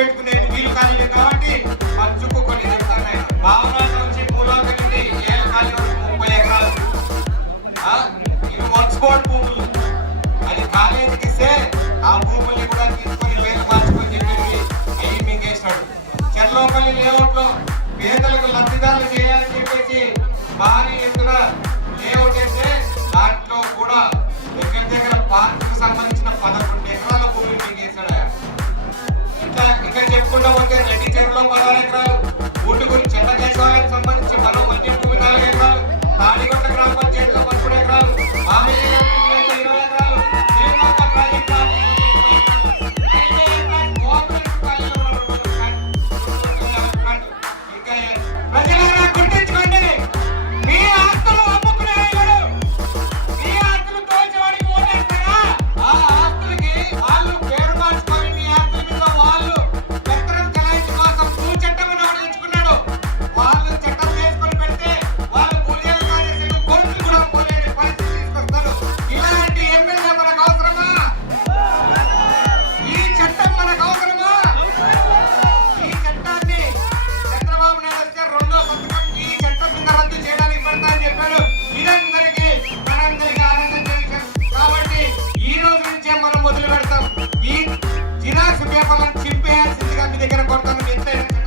పెట్టుకునే వీలు కాలేదు కాబట్టి ఖర్చుకు కొన్ని చెప్తాను. బావరాజు నుంచి మూలాలు ఏళ్ళ ఖాళీ ముప్పై ఎకరాలు. ఇవి వంచుకోవడం భూములు. అది కాలేజీకి ఇస్తే ఆ భూముల్ని కూడా తీసుకొని పేరు మార్చుకొని చెప్పేసి అవి మింగేసినాడు చెర్లోపల్లి లేఅవుట్లో పేదలకు లబ్ధిదారులు చేయాలని చెప్పేసి భారీ ఎత్తున చింపేయాల్సిందిగా మీ దగ్గర కొడతాను ఎంతైనా